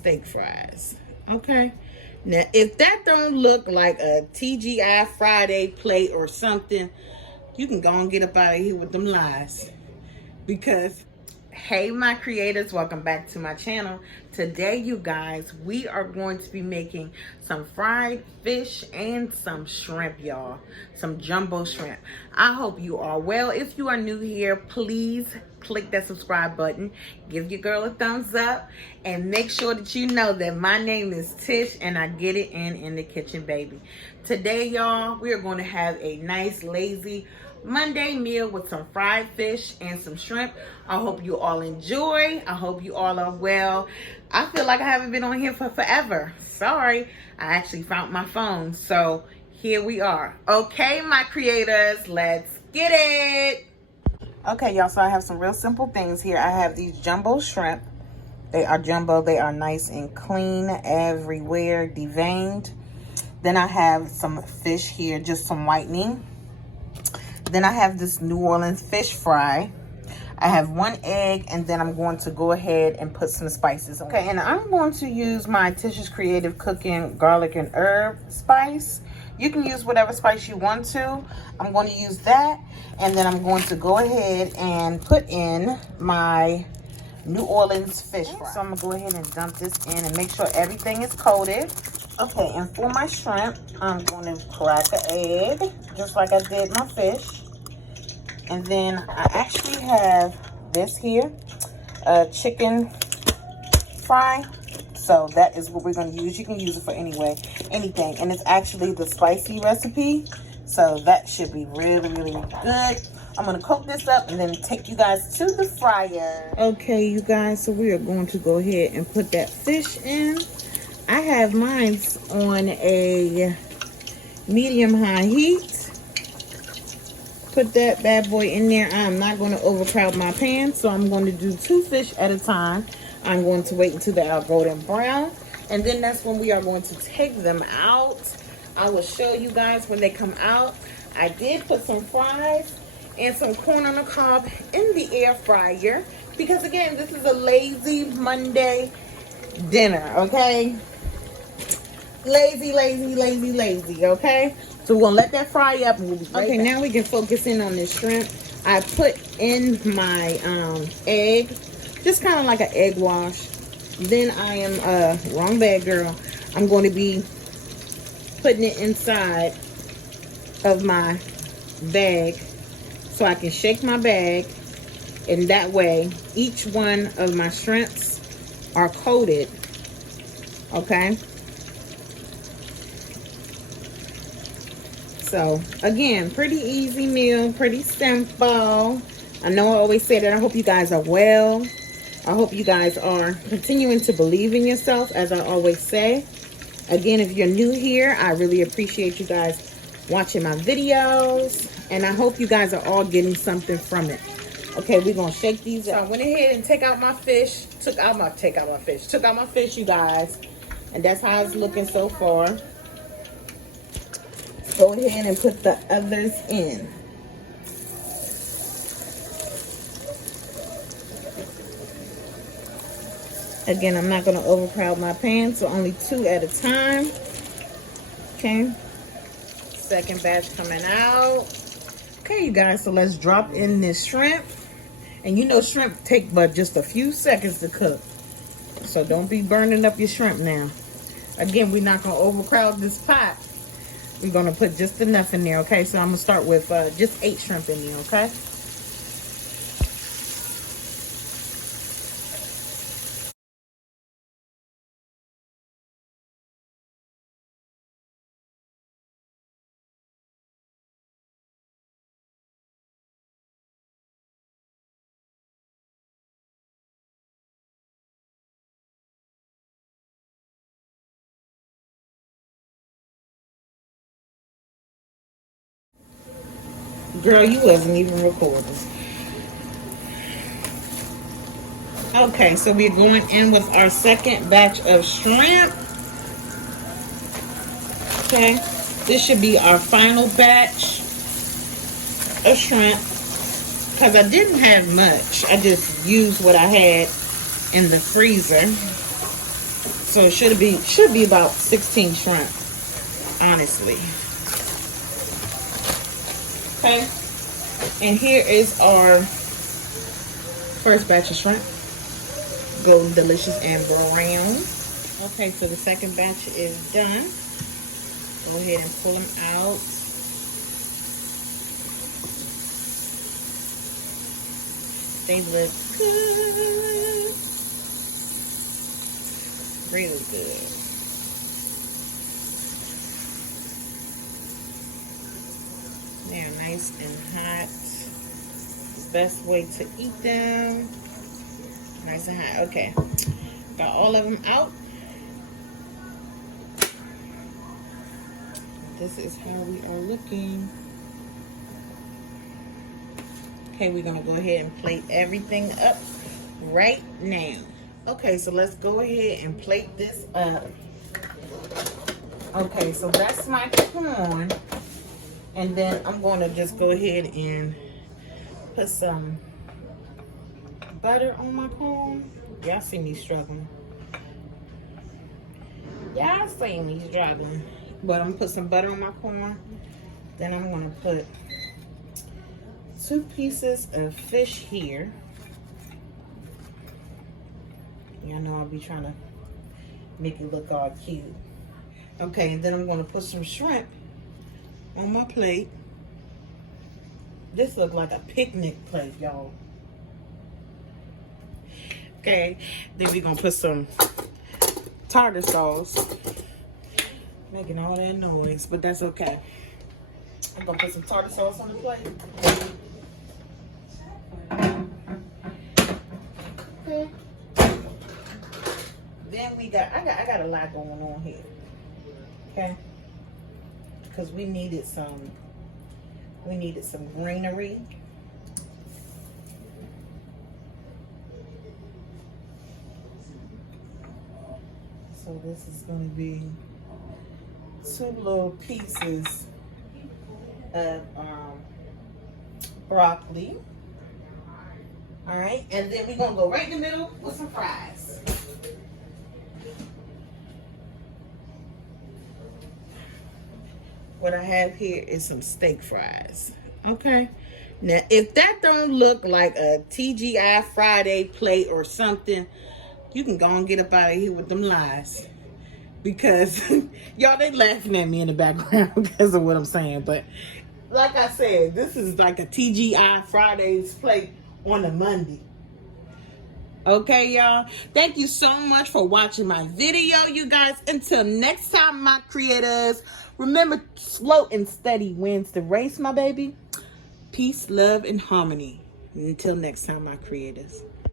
steak fries. Okay. Now, if that don't look like a TGI Friday plate or something, you can go and get up out of here with them lies. Because, hey, my creators, welcome back to my channel. Today, you guys, we are going to be making some fried fish and some shrimp, y'all. Some jumbo shrimp. I hope you are well. If you are new here, please click that subscribe button. Give your girl a thumbs up. And make sure that you know that my name is Tish and I get it in the kitchen, baby. Today, y'all, we are going to have a nice, lazy Monday meal with some fried fish and some shrimp. I hope you all enjoy. I hope you all are well. I feel like I haven't been on here for forever. Sorry, I actually found my phone. So here we are. Okay, my creators, let's get it. Okay, y'all, so I have some real simple things here. I have these jumbo shrimp. They are jumbo. They are nice and clean everywhere, deveined. Then I have some fish here, just some whitening. Then I have this New Orleans fish fry. I have 1 egg, and then I'm going to go ahead and put some spices. Okay, and I'm going to use my Tish's Creative Cooking garlic and herb spice. You can use whatever spice you want to. I'm going to use that, and then I'm going to go ahead and put in my New Orleans fish fry. So I'm going to go ahead and dump this in and make sure everything is coated. Okay, and for my shrimp, I'm going to crack an egg, just like I did my fish. And then I actually have this here, a chicken fry. So that is what we're going to use. You can use it for anything. And it's actually the spicy recipe. So that should be really, really good. I'm going to cook this up and then take you guys to the fryer. Okay, you guys, so we are going to go ahead and put that fish in. I have mine on a medium-high heat. Put that bad boy in there. I'm not going to overcrowd my pan, so I'm going to do 2 fish at a time. I'm going to wait until they are golden brown, and then that's when we are going to take them out. I will show you guys when they come out. I did put some fries and some corn on the cob in the air fryer because, again, this is a lazy Monday dinner, okay? Lazy, okay? So we're gonna let that fry up and we'll be right back. Now we can focus in on this shrimp. I put in my egg, just kind of like an egg wash. Then I am, wrong bag, girl. I'm going to be putting it inside of my bag so I can shake my bag. And that way, each one of my shrimps are coated, okay? So, again, pretty easy meal, pretty simple. I know I always say that. I hope you guys are well. I hope you guys are continuing to believe in yourself, as I always say. Again, if you're new here, I really appreciate you guys watching my videos. And I hope you guys are all getting something from it. Okay, we're going to shake these up. So I went ahead and took out my fish, you guys. And that's how it's looking so far. Go ahead and put the others in. Again, I'm not going to overcrowd my pan, so only 2 at a time. Okay. Second batch coming out. Okay, you guys, so let's drop in this shrimp. And you know shrimp take but just a few seconds to cook. So don't be burning up your shrimp now. Again, we're not going to overcrowd this pot. We're going to put just enough in there, okay? So I'm going to start with just 8 shrimp in there, okay? Girl, you wasn't even recording. Okay, so we're going in with our second batch of shrimp. Okay, this should be our final batch of shrimp. Because I didn't have much. I just used what I had in the freezer. So it should be about 16 shrimp, honestly. Okay. And here is our first batch of shrimp. Golden delicious and brown. Okay, so the second batch is done. Go ahead and pull them out. They look good. Really good. They're nice and hot. The best way to eat them. Nice and hot. Okay. Got all of them out. This is how we are looking. Okay, we're gonna go ahead and plate everything up right now. Okay, so let's go ahead and plate this up. Okay, so that's my corn. And then I'm gonna just go ahead and put some butter on my corn. Y'all see me struggling. Y'all see me struggling. But I'm gonna put some butter on my corn. Then I'm gonna put 2 pieces of fish here. Y'all know I'll be trying to make it look all cute. Okay, and then I'm gonna put some shrimp on my plate. This looks like a picnic plate, y'all. Okay, then we're gonna put some tartar sauce. Making all that noise, but that's okay. I'm gonna put some tartar sauce on the plate. Okay. Then I got a lot going on here. Okay. Because we needed some greenery. So this is gonna be 2 little pieces of broccoli. All right, and then we're gonna go right in the middle with some fries. What I have here is some steak fries. Okay. Now, if that don't look like a TGI Friday plate or something, you can go and get up out of here with them lies. Because, y'all, they laughing at me in the background because of what I'm saying. But, like I said, this is like a TGI Fridays plate on a Monday. Okay, y'all. Thank you so much for watching my video, you guys. Until next time, my creators. Remember, slow and steady wins the race, my baby. Peace, love, and harmony. Until next time, my creators.